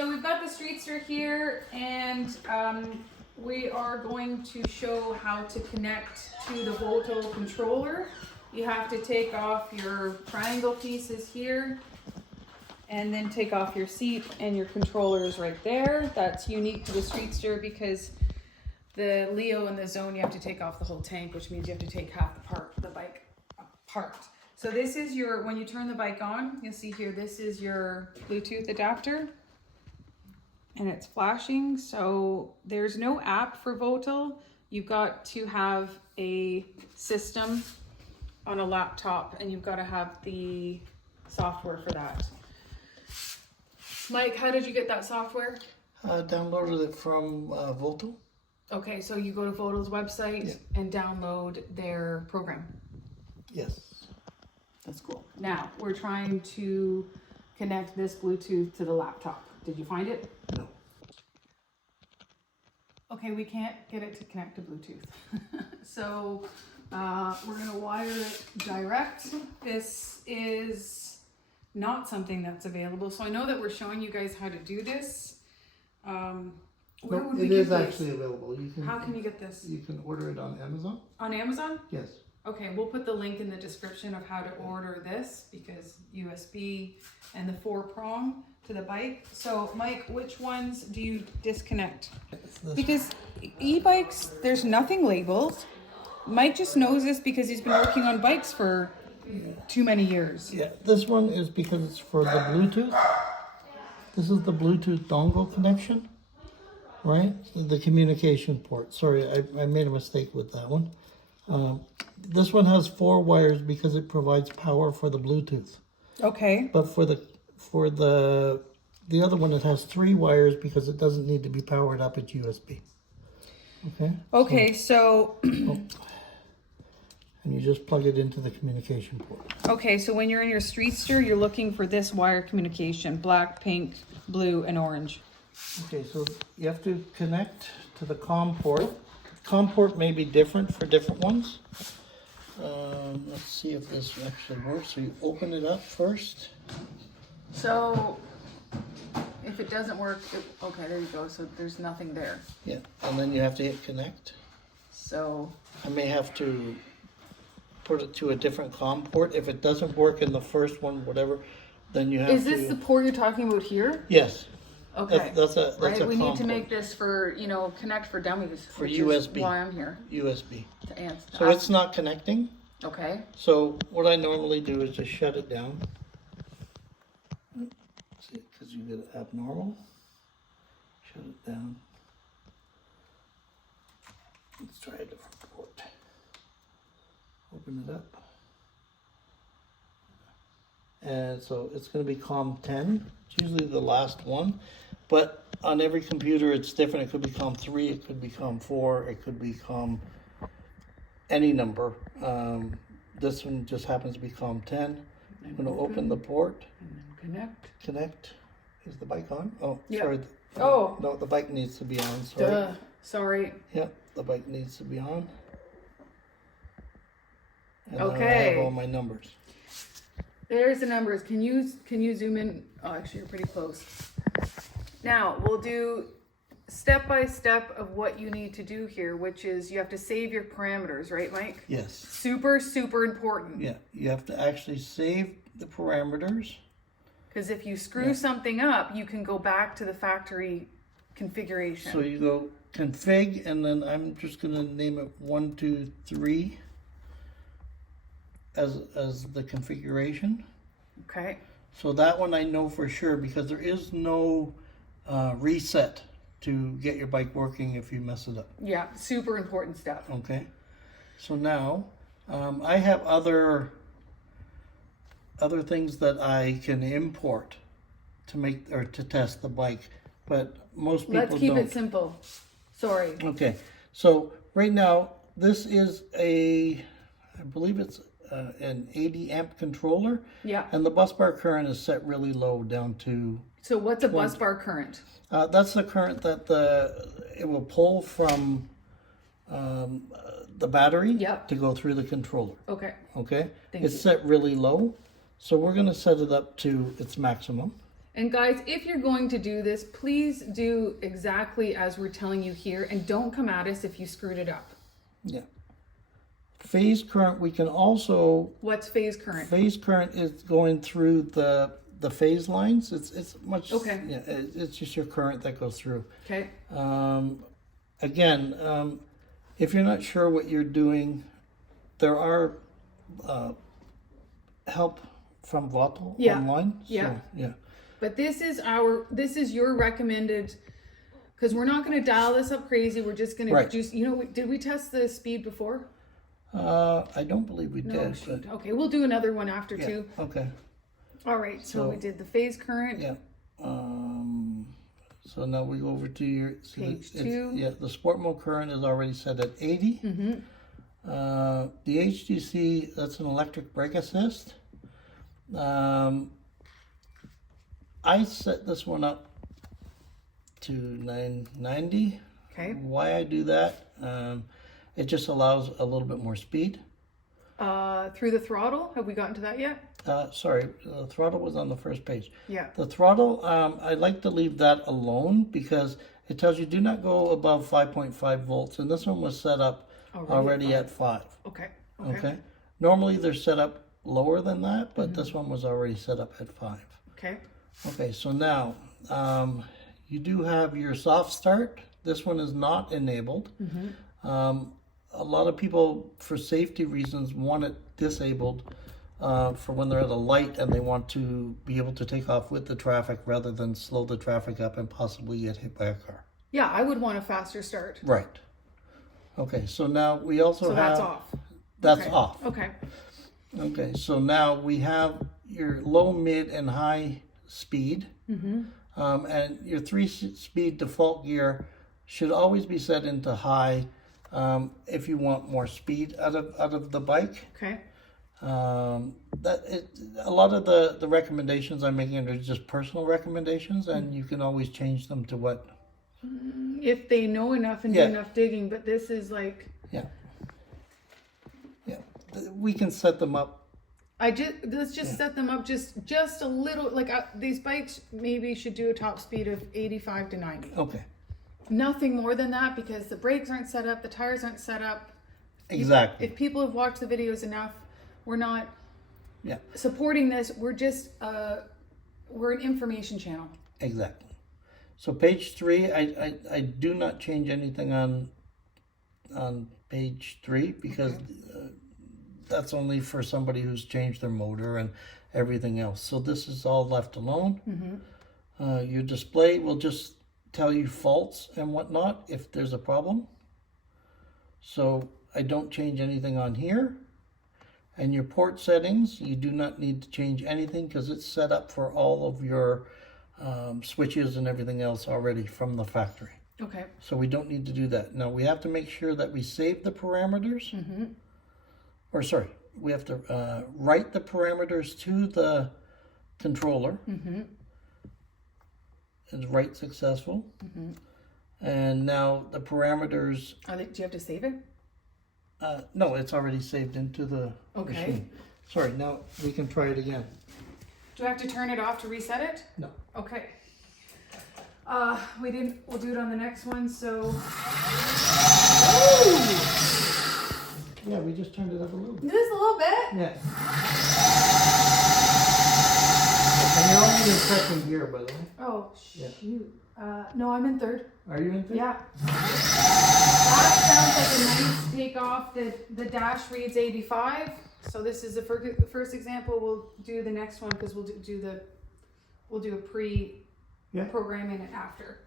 So we've got the Streetster here, and we are going to show how to connect to the Volto controller. You have to take off your triangle pieces here, and then take off your seat, and your controller is right there. That's unique to the Streetster because the Leo and the Zone, you have to take off the whole tank, which means you have to take half the bike apart. So this is your, when you turn the bike on, you'll see here, this is your Bluetooth adapter. And it's flashing, so there's no app for Volto. You've got to have a system on a laptop, and you've got to have the software for that. Mike, how did you get that software? Downloaded it from Volto. Okay, so you go to Volto's website and download their program. Yes. That's cool. Now, we're trying to connect this Bluetooth to the laptop. Did you find it? No. Okay, we can't get it to connect to Bluetooth. So we're gonna wire it direct. This is not something that's available. So I know that we're showing you guys how to do this. Where would we it get is this? Actually available. You can. How can you get this? You can order it on Amazon. On Amazon? Yes. Okay, we'll put the link in the description of how to order this, because USB and the 4-prong to the bike. So Mike, which ones do you disconnect? Because e-bikes, there's nothing labeled. Mike just knows this because he's been working on bikes for too many years. Yeah, this one is because it's for the Bluetooth. This is the Bluetooth dongle connection, right? The communication port. Sorry, I made a mistake with that one. This one has 4 wires because it provides power for the Bluetooth. Okay. But for the other one, it has 3 wires because it doesn't need to be powered up. It's USB. Okay. Okay, so and you just plug it into the communication port. okay, so when you're in your Streetster, you're looking for this wire communication: black, pink, blue, and orange. Okay, so you have to connect to the COM port. COM port may be different for different ones. Let's see if this actually works. So you open it up first. So if it doesn't work, okay, there you go. So there's nothing there. Yeah, and then you have to hit connect. So I may have to put it to a different COM port. If it doesn't work in the first one, whatever, then you have to... Is this the port you're talking about here? Yes. Okay. That's a right, we need to COM make port. this for, you know, Connect for Dummies. For which USB. Is why I'm here. USB. To answer. So it's not connecting. Okay. So what I normally do is just shut it down. See, because you get abnormal. Shut it down. Let's try a different port. Open it up. And so it's going to be COM 10. It's usually the last one. But on every computer it's different. It could be COM 3, it could be COM 4, it could be COM any number. This one just happens to be COM 10. I'm going to open the port. And then connect. Connect. Is the bike on? Oh, Yeah. sorry. Oh. No, the bike needs to be on. Sorry. Duh. Sorry. Yep, the bike needs to be on. And Okay. now I have all my numbers. There's the numbers. Can you zoom in? Oh, actually, you're pretty close. Now we'll do step by step of what you need to do here, which is you have to save your parameters, right, Mike? Yes. Super, super important. Yeah, you have to actually save the parameters. Because if you screw something up, you can go back to the factory configuration. So you go config, and then I'm just going to name it 1, 2, 3 as the configuration. Okay. So that one I know for sure because there is no reset to get your bike working if you mess it up. Yeah, super important step. Okay. So now I have other things that I can import to make or to test the bike, but most people don't. Let's keep it simple. Sorry. Okay. So right now this is I believe it's an 80 amp controller. Yeah. And the bus bar current is set really low down to... So what's a bus bar current? That's the current that it will pull from the battery to go through the controller. Okay. Okay? Thank It's you. set really low. So we're going to set it up to its maximum. And guys, if you're going to do this, please do exactly as we're telling you here, and don't come at us if you screwed it up. Yeah. Phase current, we can also... What's phase current? Phase current is going through the phase lines. It's much... Okay. Yeah, it's just your current that goes through. Okay. Again, if you're not sure what you're doing, there are help from Votel online. So, yeah. But this is your recommended, because we're not going to dial this up crazy. We're just going to just, did we test the speed before? I don't believe we did. But... Okay, we'll do another one after too. Okay. All right, so we did the phase current. Yeah. So now we go over to your page 2. Yeah, the sport mode current is already set at 80. Mm-hmm. The HDC, that's an electric brake assist. I set this one up to 990. Okay. Why I do that? It just allows a little bit more speed. Through the throttle, have we gotten to that yet? Sorry, the throttle was on the first page. Yeah. The throttle, I like to leave that alone because it tells you do not go above 5.5 volts, and this one was set up already at 5. Okay. Normally they're set up lower than that, but this one was already set up at 5. Okay, so now you do have your soft start. This one is not enabled. A lot of people, for safety reasons, want it disabled for when they're at a light and they want to be able to take off with the traffic rather than slow the traffic up and possibly get hit by a car. Yeah, I would want a faster start. Right. Okay, so now we also have... So that's off. That's off. Okay. Okay, so now we have your low, mid, and high speed. And your 3-speed default gear should always be set into high if you want more speed out of the bike. Okay. A lot of the recommendations I'm making are just personal recommendations, and you can always change them to what... If they know enough and do enough digging, but this is like... Yeah. We can set them up. Let's just set them up just a little, like these bikes maybe should do a top speed of 85 to 90. Okay. Nothing more than that, because the brakes aren't set up, the tires aren't set up. Exactly. If people have watched the videos enough, we're not supporting this. We're just, we're an information channel. Exactly. So page 3, I do not change anything on page 3 because that's only for somebody who's changed their motor and everything else. So this is all left alone. Your display will just tell you faults and whatnot if there's a problem. So I don't change anything on here. And your port settings, you do not need to change anything because it's set up for all of your switches and everything else already from the factory. Okay. So we don't need to do that. Now we have to make sure that we save the parameters. Or sorry, we have to write the parameters to the controller. It's write successful. And now the parameters... do you have to save it? No, it's already saved into the machine. Sorry, now we can try it again. Do I have to turn it off to reset it? No. Okay. We'll do it on the next one, so... Yeah, we just turned it up a little bit. Just a little bit? Yeah. And you're only in second gear, by the way. Oh, shoot. No, I'm in third. Are you in third? Yeah. That sounds like a nice takeoff. The dash reads 85. So this is the first example. We'll do the next one because we'll do a pre-programming it after.